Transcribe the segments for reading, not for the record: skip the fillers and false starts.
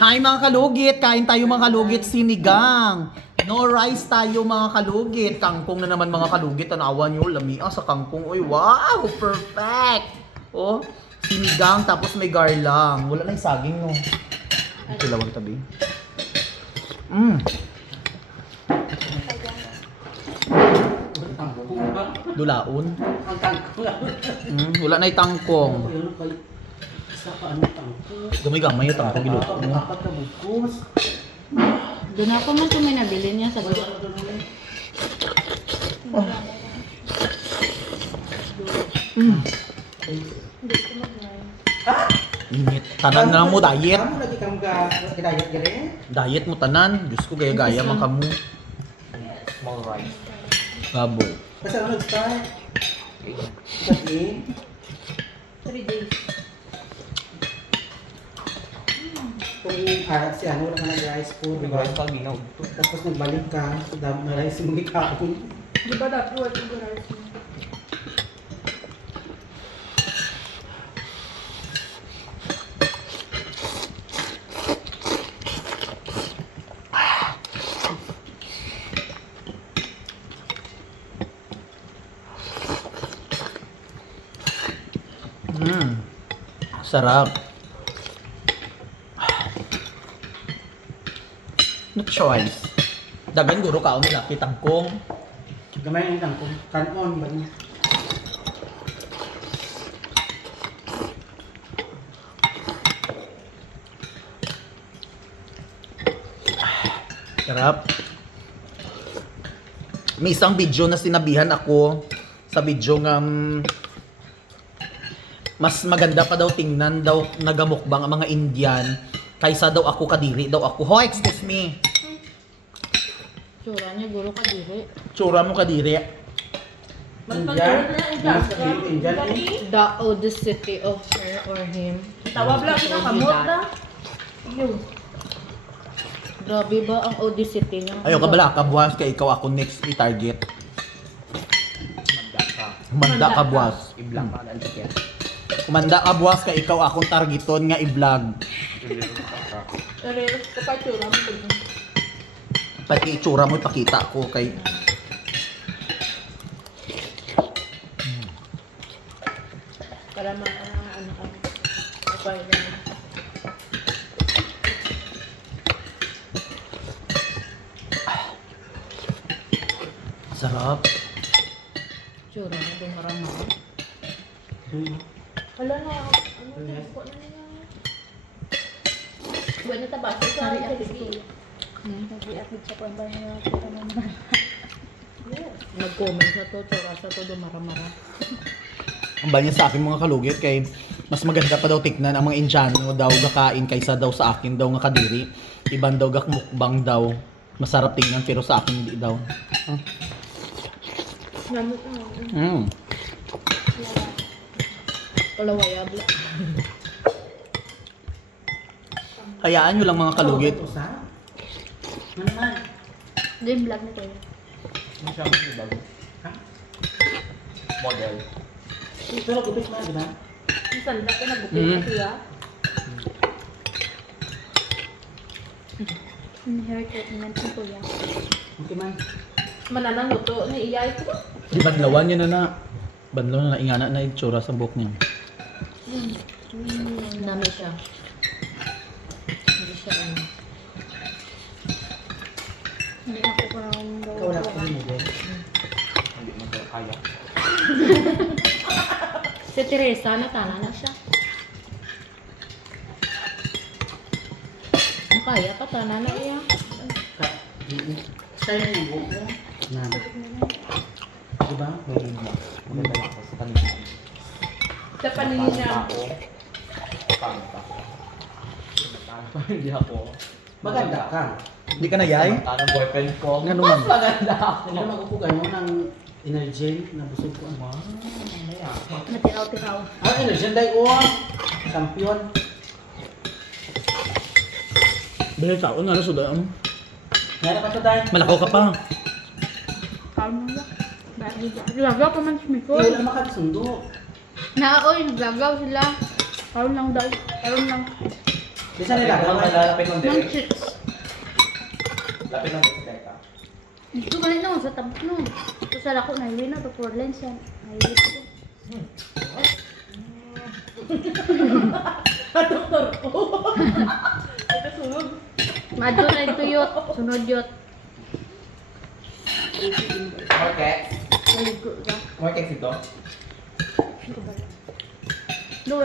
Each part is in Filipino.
Hi mga kalugit! Kain tayo mga kalugit, sinigang. No rice tayo mga kalugit. Kangkong na naman mga kalugit. Tanawan nyo, lamia sa kangkong. Uy, wow! Perfect! Oh, sinigang tapos may garlang. Wala na yung saging no. Ito lawang tabi. Dulaon. Ang tangko lang. Wala na yung tangkong. Ayun, kay isa ka ano tangko. Gamay-gamay yung tangkong giluto mo. Apat na bugkos. Doon ako man kung may nabili niya sa gusto. Init. Tanan na lang mo, diet. Kamu lagi kamu gidayat gini? Diet mo tanan. Diyos ko, gaya-gaya man kamo. Small rice. Gabo. Kasi ano nag-start? Kasi 3 days. kung si ano wala ka nag-rice po, di ba? Tapos nagbalik ka, so dami na rice mo ikaon. Di ba dati wala yung rice mo? Sarap. No choice. Dagan guro kaon nila kitangkong. Gamay yung tangko. Kanon ba niya? Sarap. May isang video na sinabihan ako sa video nga mas maganda pa daw tingnan daw nagamukbang ang mga Indian kaysa daw ako kadiri daw ako. Ho, excuse me. Tsura niya guro ka diri. Tsura mo kadiri. Indian? Mas kadiri Indian eh. The audacity of her or him. Tawag lang na kamot na. Grabe ba ang audacity niya? Ayaw ka bala ka buwas kay ikaw ako next i-target. Humanda ka buwas. I-blank pa dahil siya. Humanda ka buwas kay ikaw akong targeton nga i-vlog. Reels ko pa tsura mo. Pati itsura mo ipakita ko kay Para ano ka. Okay lang. sarap. Tsura niya din marama. Wala na. Ano ko na niya. Buwan na tabasa sa Hari hari at at Nag-i-upload sa kwan ba niya para naman. Nag-comment sa to, tsura sa to, dumara-mara. Ang banya sa akin mga kalugit kay mas maganda pa daw tignan ang mga Indiano daw gakain kaysa daw sa akin daw nga kadiri. Iban daw gakmukbang daw. Masarap tingnan pero sa akin hindi daw. Namit mo. Kalawayabla. Hayaan nyo lang mga kalugit. Ano naman? Din vlog na tayo. Model. Pero gupit na, di ba? Minsan na ka nagupit na siya. Haircut naman po kuya. Okay man. Mananang luto ni iyay ko. Di banlawan niya na. Banlaw na ingana na itsura sa buhok niya. Nami siya. Hindi siya ano. Hindi ako parang Ikaw wala ko yung model. Hindi mo ito kaya. Si Teresa, natana na siya. Ang kaya pa, tana na iya. Sa'yo yung buhok mo. Di ba? Maganda lang ako sa kanila. Sa paningin niya. Pangit ako. Hindi ako. Maganda ka. Hindi ka na yay? Tanang boyfriend ko. Nga Mas naman. maganda ako. Hindi naman kukugan mo ng energy na busog ko. Natiraw-tiraw. Ah, energy dahil o. Champion. Bili taon na sudan. Ngayon pa ito dahil. Malakaw ka pa. Kalma ba? Gagaw pa man si Miko. Hindi wala makasundo. Naoy, gagaw sila. Karon lang daw. Karon lang. Bisa nila Lapit ng Mang direct. chicks. Lapit ng direct. Teka. Ito galit na sa tabak no. Ito sa lako na hiwi na to for lens yan. Hiwi ko. Doktor ko. Ito sunog. Madyo na ito yot. Sunod yot. More cake. Maligo ka. More cake ito. Ano ka balay? No,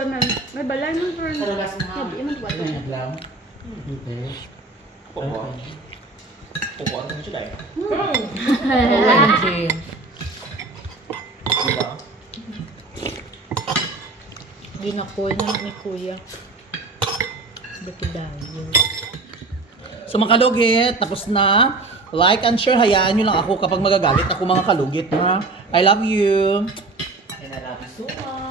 may balay mo for... Karalas mo ha. Sabi mo ba? Ganyan lang. Okay. Pupo. Pupo, ano mo siya dahil? Diba? Ginakol na ni Kuya. Dakidayo. So mga kalugit, tapos na. Like and share, hayaan nyo lang ako kapag magagalit ako mga kalugit, ha? I love you! And I love you so much.